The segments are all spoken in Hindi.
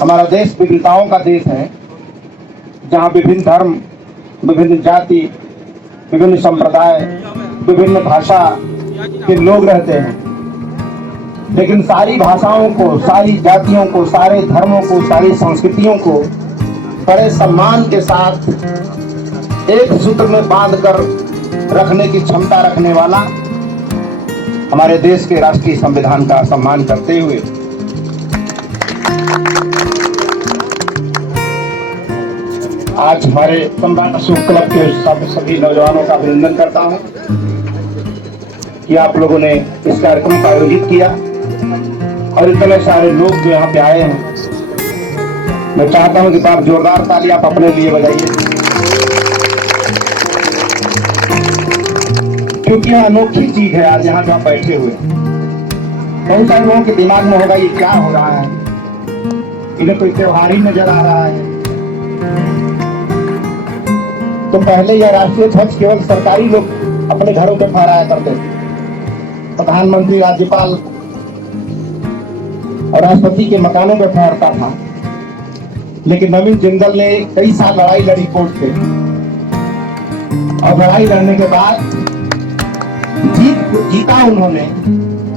हमारा देश विविधताओं का देश है, जहाँ विभिन्न धर्म, विभिन्न जाति, विभिन्न संप्रदाय, विभिन्न भाषा के लोग रहते हैं। लेकिन सारी भाषाओं को, सारी जातियों को, सारे धर्मों को, सारी संस्कृतियों को बड़े सम्मान के साथ एक सूत्र में बांधकर रखने की क्षमता रखने वाला हमारे देश के राष्ट्रीय संविधान का सम्मान करते हुए आज हमारे सम्राट अशोक क्लब के सभी नौजवानों का अभिनंदन करता हूं कि आप लोगों ने इस कार्यक्रम का आयोजित किया और इतने सारे लोग जो यहाँ पे आए हैं। मैं चाहता हूं कि आप जोरदार ताली आप अपने लिए बजाइए, क्योंकि यह अनोखी चीज है। आज यहाँ जो आप बैठे हुए बहुत सारे लोगों के दिमाग में होगा ये क्या हो रहा है, इन्हें कोई त्योहार ही नजर आ रहा है। तो पहले यह राष्ट्रीय ध्वज केवल सरकारी लोग अपने घरों पे फहराया करते थे, प्रधानमंत्री, राज्यपाल और राष्ट्रपति के मकानों में फहरता था। लेकिन नवीन जिंदल ने कई साल लड़ाई लड़ी कोर्ट पे, और लड़ाई लड़ने के बाद जीता उन्होंने,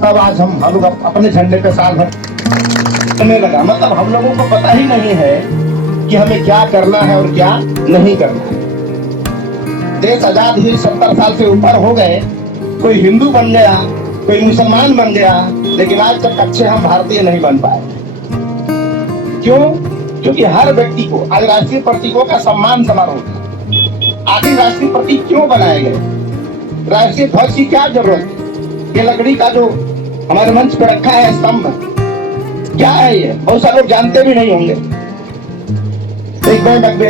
तब आज हम लोग अपने झंडे पे साल भर करने लगा। मतलब हम लोगों को पता ही नहीं है कि हमें क्या करना है और क्या नहीं करना है। देश आजाद हुए 70 साल से ऊपर हो गए, कोई हिंदू बन गया, कोई मुसलमान बन गया, लेकिन आज तक अच्छे हम भारतीय नहीं बन पाए। क्यों? क्योंकि हर व्यक्ति को आज राष्ट्रीय प्रतीकों का सम्मान समारोह था। आखिर राष्ट्रीय प्रतीक क्यों बनाए गए? राष्ट्रीय ध्वज की क्या जरूरत है? ये लकड़ी का जो हमारे मंच पर रखा है स्तंभ, क्या है ये? बहुत सारे लोग जानते भी नहीं होंगे।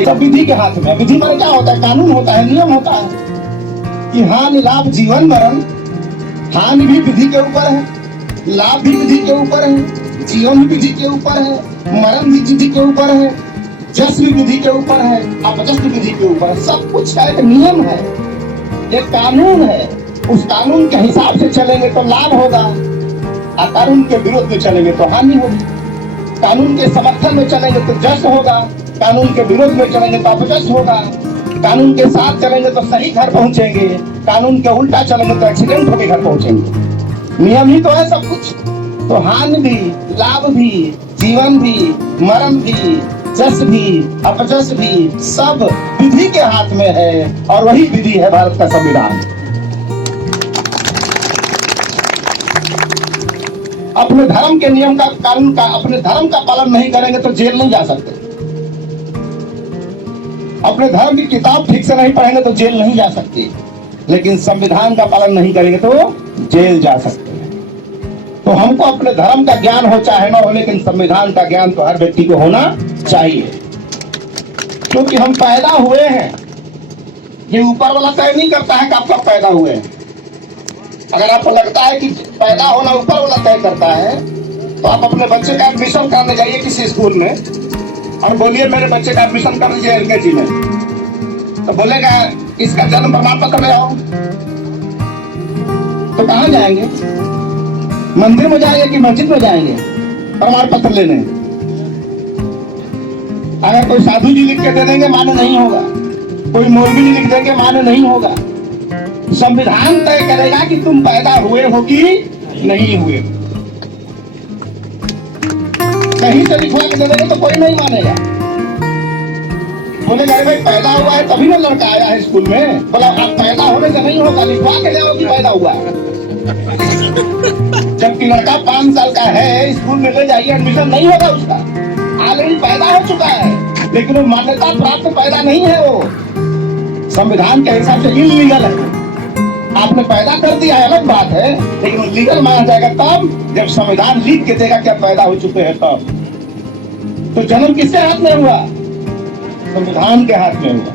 सब विधि के हाथ में। विधि पर क्या होता है? कानून होता है, नियम होता है कि हानि लाभ जीवन मरण, हानि भी विधि के ऊपर है, लाभ भी विधि के ऊपर है, जीवन भी विधि के ऊपर है, मरण भी विधि के ऊपर है, जस भी विधि के ऊपर है, अपजस भी विधि के ऊपर है। सब कुछ का एक नियम है, एक कानून है। उस कानून के हिसाब से चलेंगे तो लाभ होगा, और कानून के विरोध में चलेंगे तो हानि होगी। कानून के समर्थन में चलेंगे तो जस होगा, कानून के विरोध में चलेंगे तो अपजस होगा। कानून के साथ चलेंगे तो सही घर पहुंचेंगे, कानून के उल्टा चलेंगे तो एक्सीडेंट होकर घर पहुंचेंगे। नियम ही तो है सब कुछ। तो हानि भी, लाभ भी, जीवन भी, मरण भी, जस भी, अपजस भी, सब विधि के हाथ में है, और वही विधि है भारत का संविधान। अपने धर्म के नियम का, कानून का, अपने धर्म का पालन नहीं करेंगे तो जेल नहीं जा सकते। अपने धर्म की किताब ठीक से नहीं पढ़ेंगे तो जेल नहीं जा सकते। लेकिन संविधान का पालन नहीं करेंगे तो जेल जा सकते हैं। तो हमको अपने धर्म का ज्ञान हो चाहे ना हो, लेकिन संविधान का ज्ञान तो हर व्यक्ति को होना चाहिए। क्योंकि हम पैदा हुए हैं, ये ऊपर वाला तय नहीं करता है कि आप कब पैदा हुए हैं। अगर आपको लगता है कि पैदा होना ऊपर वाला तय करता है, तो आप अपने बच्चे का एडमिशन करने जाइए किसी स्कूल में और बोलिए मेरे बच्चे का एडमिशन कर दीजिए एलकेजी में, तो बोलेगा इसका जन्म प्रमाण पत्र ले आओ। तो कहाँ जाएंगे? मंदिर में जाएंगे कि मस्जिद में जाएंगे प्रमाण पत्र लेने? अगर कोई साधु जी लिख के दे देंगे मान्य नहीं होगा, कोई मौलवी लिख देंगे मान्य नहीं होगा। संविधान तय करेगा कि तुम पैदा हुए हो कि नहीं हुए। कहीं से लिखवा के दे देंगे तो कोई नहीं मानेगा। बोलेगा अरे भाई पैदा हुआ है तभी ना लड़का आया है स्कूल में। बोला आप पैदा होने से नहीं होगा, लिखवा के ले कि पैदा हुआ है। जबकि लड़का 5 साल का है, स्कूल में ले जाइए, एडमिशन नहीं होगा उसका, ऑलरेडी पैदा हो चुका है, लेकिन वो मान्यता प्राप्त पैदा नहीं है। वो संविधान के हिसाब से इलीगल है। आपने पैदा कर दिया है अलग बात है, लेकिन वो लीगल माना जाएगा तब जब संविधान लिख के देगा क्या पैदा हो चुके हैं तब। तो जन्म किसके हाथ में हुआ? संविधान के हाथ में हुआ।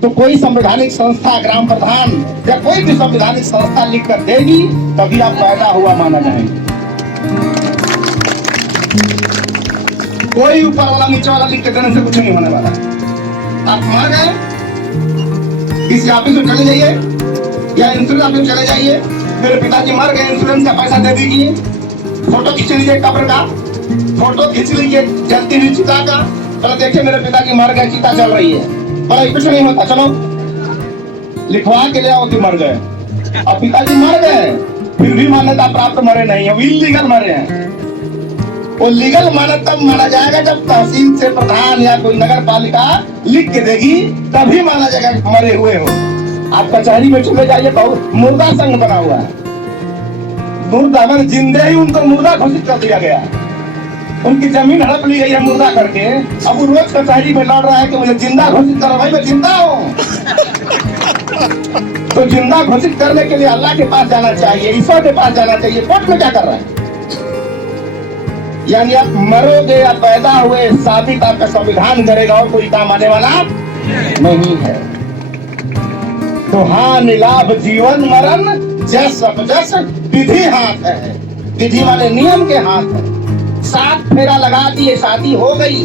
तो कोई संवैधानिक संस्था, ग्राम प्रधान या कोई भी संवैधानिक संस्था लिख कर देगी तभी आप पैदा हुआ माना जाएंगे। कोई ऊपर वाला नीचे वाला लिख के देने से कुछ नहीं होने वाला। आप मर गए, किसी ऑफिस में चले जाइए या इंश्योरेंस ऑफिस चले जाइए, मेरे पिताजी मर गए, इंश्योरेंस का पैसा दे दीजिए, फोटो खींच लीजिए कब्र का, फोटो खींच लीजिए जलती हुई चिता का, चलो देखिए मेरे पिताजी मर गए, चिता चल रही है, पर कुछ नहीं होता, चलो लिखवा के ले आओ कि मर गए। अब पिताजी मर गए फिर भी मान्यता प्राप्त मरे नहीं है, इलीगल मरे हैं। वो लीगल मान्यता तब माना जाएगा जब तहसील से प्रधान या कोई नगर पालिका लिख के देगी, तभी माना जाएगा मरे हुए हो। आप कचहरी में चले जाइए, बहुत मुर्दा संघ बना हुआ है, मुर्दा मैंने जिंदे ही उनको मुर्दा घोषित कर दिया गया, उनकी जमीन हड़प ली गई है मुर्दा करके। अब वो रोज कचहरी में लड़ रहा है कि मुझे जिंदा घोषित करो। भाई मैं जिंदा हूँ। तो जिंदा घोषित करने के लिए अल्लाह के पास जाना चाहिए, ईश्वर के पास जाना चाहिए। कोर्ट में क्या कर रहा है? यानी आप मरोगे या पैदा हुए साबित आपका संविधान करेगा और कोई काम आने वाला नहीं है। तो हानि लाभ जीवन मरण जस अपजस विधि हाथ है, विधि वाले नियम के हाथ है। 7 फेरा लगा दिए, शादी हो गई,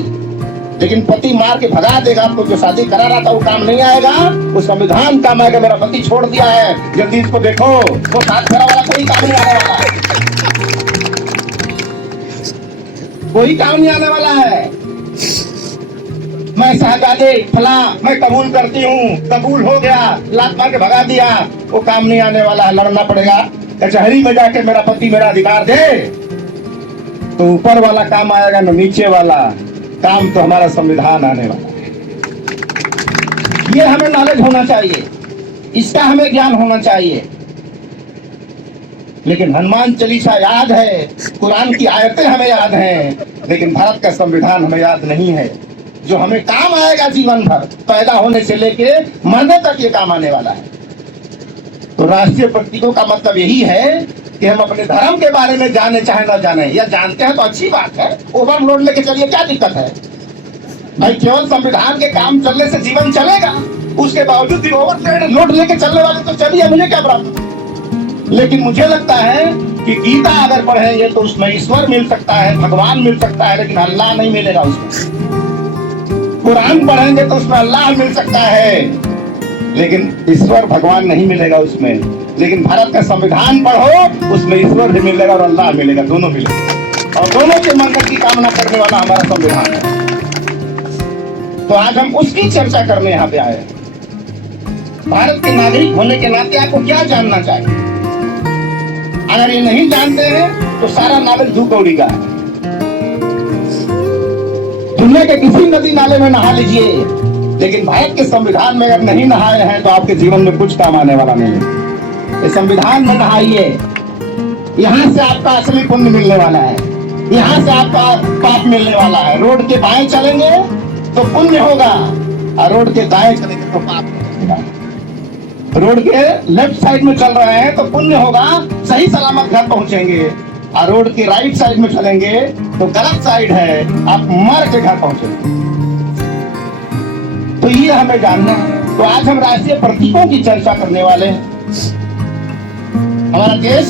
लेकिन पति मार के भगा देगा तो जो शादी करा रहा था वो काम नहीं आएगा, वो संविधान काम आएगा। मेरा पति छोड़ दिया है, जल्दी इसको देखो, वो 7 फेरा वाला कोई काम नहीं आने वाला, कोई काम नहीं आने वाला है। मैं शहजादे फला मैं कबूल करती हूँ, कबूल हो गया, लात मार के भगा दिया, वो काम नहीं आने वाला है। लड़ना पड़ेगा कचहरी में जाके, मेरा पति मेरा अधिकार दे, तो ऊपर वाला काम आएगा न नीचे वाला काम, तो हमारा संविधान आने वाला है। ये हमें नॉलेज होना चाहिए, इसका हमें ज्ञान होना चाहिए। लेकिन हनुमान चालीसा याद है, कुरान की आयतें हमें याद हैं, लेकिन भारत का संविधान हमें याद नहीं है, जो हमें काम आएगा जीवन भर, पैदा होने से लेके मरने तक ये काम आने वाला है। तो राष्ट्रीय प्रतीकों का मतलब यही है कि हम अपने धर्म के बारे में जाने चाहे न जाने, या जानते हैं तो अच्छी बात है, ओवरलोड लेके चलिए, क्या दिक्कत है भाई? केवल संविधान के काम चलने से जीवन चलेगा, उसके बावजूद भी ओवरलोड लेके चलने वाले तो चलिए, मुझे क्या प्रॉब्लम। लेकिन मुझे लगता है कि गीता अगर पढ़ेंगे तो उसमें ईश्वर मिल सकता है, भगवान मिल सकता है, लेकिन अल्लाह नहीं मिलेगा उसमें। कुरान पढ़ेंगे तो उसमें अल्लाह मिल सकता है, लेकिन ईश्वर भगवान नहीं मिलेगा उसमें। लेकिन भारत का संविधान पढ़ो, उसमें ईश्वर भी मिलेगा और अल्लाह मिलेगा, दोनों मिलेगा, और दोनों के मंगल की कामना करने वाला हमारा संविधान है। तो आज हम उसकी चर्चा करने यहाँ पे आए। भारत के नागरिक होने के नाते आपको क्या जानना चाहिए? अगर ये नहीं जानते हैं तो सारा नॉलेज धूकौड़ी का है। दुनिया के किसी नदी नाले में नहा लीजिए, लेकिन भारत के संविधान में अगर नहीं नहाए हैं तो आपके जीवन में कुछ काम आने वाला नहीं है। इस संविधान में नहाइए, यहाँ से आपका असली पुण्य मिलने वाला है, यहाँ से आपका पाप मिलने वाला है। रोड के बाएं चलेंगे तो पुण्य होगा, और रोड के दाएं चलेंगे तो पाप होगा। रोड के लेफ्ट साइड में चल रहे हैं तो पुण्य होगा, सही सलामत घर पहुंचेंगे, और रोड के राइट साइड में चलेंगे तो गलत साइड है, आप मर के घर पहुंचेंगे। तो ये हमें जानना है। तो आज हम राष्ट्रीय प्रतीकों की चर्चा करने वाले हैं। हमारा देश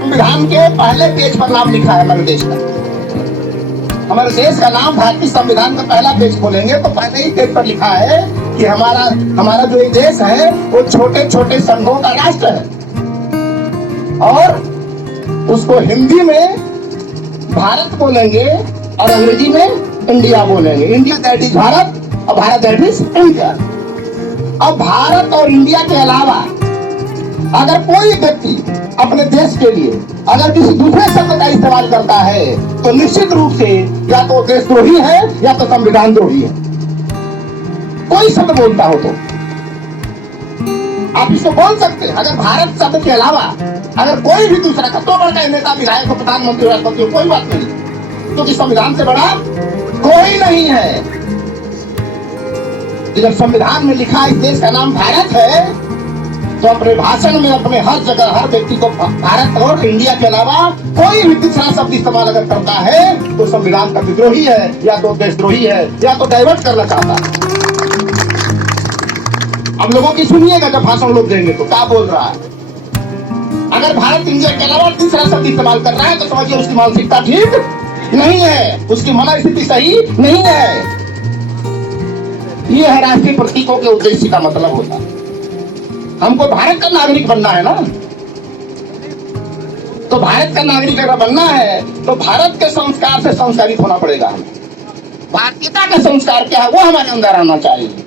संविधान के पहले पेज पर नाम लिखा है हमारे देश का। हमारे देश का नाम भारतीय संविधान का पहला पेज खोलेंगे तो पहले ही पेज पर लिखा है कि हमारा जो एक देश है वो छोटे छोटे संघों का राष्ट्र है, और उसको हिंदी में भारत बोलेंगे और अंग्रेजी में इंडिया बोलेंगे। इंडिया दैट इज भारत और भारत दैट इज इंडिया। अब भारत और इंडिया के अलावा अगर कोई व्यक्ति अपने देश के लिए अगर किसी दूसरे शब्द का इस्तेमाल करता है तो निश्चित रूप से या तो देशद्रोही है या तो संविधान द्रोही है। कोई शब्द बोलता हो तो आप इसको बोल सकते हैं। अगर भारत शब्द के अलावा अगर कोई भी दूसरा का तो बड़ा नेता विधायक हो प्रधानमंत्री राष्ट्रपति हो कोई बात नहीं, क्योंकि संविधान से बड़ा कोई नहीं है। जब संविधान में लिखा इस देश का नाम भारत है तो अपने भाषण में अपने हर जगह हर व्यक्ति को भारत और इंडिया के अलावा कोई भी दूसरा शब्द इस्तेमाल अगर करता है तो संविधान का विद्रोही है या तो देशद्रोही है या तो डाइवर्ट करना चाहता है। अब लोगों की सुनिएगा जब भाषण लोग देंगे तो क्या बोल रहा है। अगर भारत इंडिया के अलावा तीसरा शब्द इस्तेमाल कर रहा है तो समझिए उसकी मानसिकता ठीक नहीं है, उसकी मनस्थिति सही नहीं है। ये है राष्ट्रीय प्रतीकों के उद्देश्य का मतलब होता है। हमको भारत का नागरिक बनना है ना, तो भारत का नागरिक अगर बनना है तो भारत के संस्कार से संस्कारित होना पड़ेगा हमें। भारतीयता का संस्कार क्या है वो हमारे अंदर आना चाहिए।